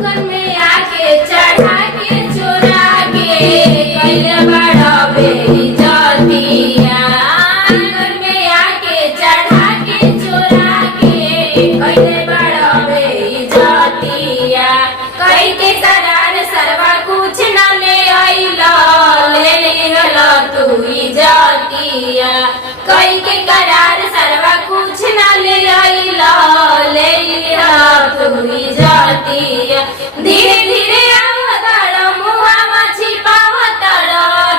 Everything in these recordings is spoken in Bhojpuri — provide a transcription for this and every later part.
आंगन में आके चढ़ा के चोरा के कैले बड़ा बेइज्जतिया। आंगन में आके चढ़ा के चोरा के कैले बड़ा बेइज्जतिया। कई के करार सरवा कुछ न ले आइला, ले लिहला तू इज्जतिया। कई के करार सरवा कुछ न ले आइला, ले लिहला तू इज्जतिया। धीरे धीरे आवताड़ मुहा माछी पावताड़,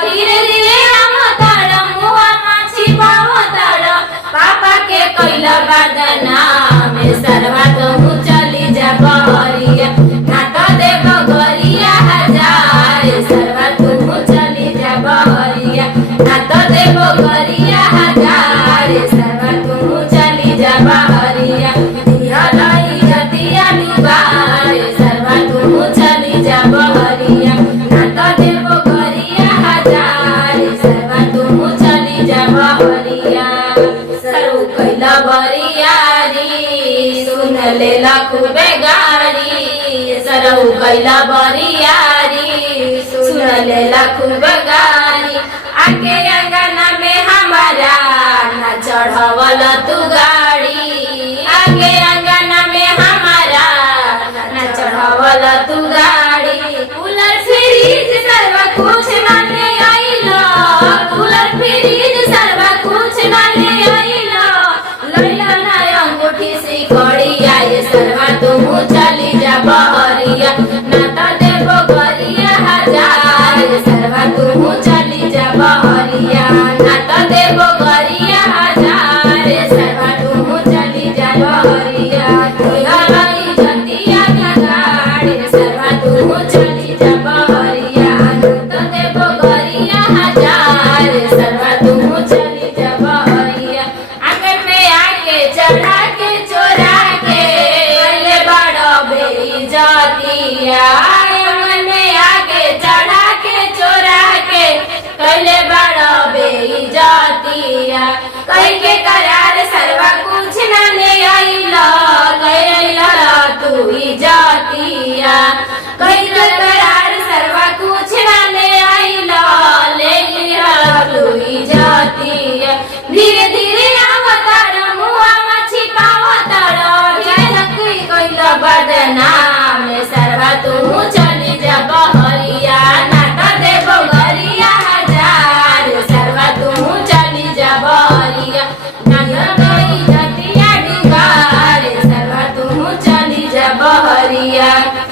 धीरे धीरे आवताड़ मुहा माछी पावताड़। पापा के कैला बदनाम सरवा कहूँ चली जा बहरिया, ना तो देव गरिया हजार। सरवा तुम चली जा बहरिया, ना तो देव गरिया हजार। सरवा तुम चली जा बहरिया, दिहलाई जतिया डुबार। सरवा तुम चली जा बहरिया, ना तो देव गरिया हजार। सरवा तुम चली जा बहरिया। सरु कैला बरियारी सुन लेला खूबे गारी। सरु कैला बरियारी सुन लेला खूबे गारी। आके अंगना में हमारा ना चढ़ावला तू गाड़ी। आगे अंगना में हमारा ना चढ़ावला तू गाड़ी। कूलर फ्रिज सरवा कुछ ना ले आइला, कूलर फ्रिज सरवा कुछ ना ले आइला। लैला ना अंगूठी से कड़ी आए सरवा तुम चली जा बहरिया, ना तो देव गरिया हजार। सरवा तुम चली जा बहरिया, ना तो देव गरिया हजार। सरवा तुम चली जा बहरिया, दिहलाई जतिया गाड़ी। सरवा तुम चली जा बहरिया, ना तो देव गरिया हजार। सरवा तुम चली जा बहरिया। आंगन में आके चढ़ा के चोरा के कैले बड़ा बेइज्जतिया। आंगन में आके चढ़ा के चोरा के कैले बड़ा बेइज्जतिया। कई के करार सरवा कुछ न ले आइला, कैला तू इज्जतिया। कई के करार सरवा कुछ न ले आइला, ले लिया तू इज्जतिया। धीरे धीरे आवताड़ मुहा माछी पावताड़, कैला कैला बदनाम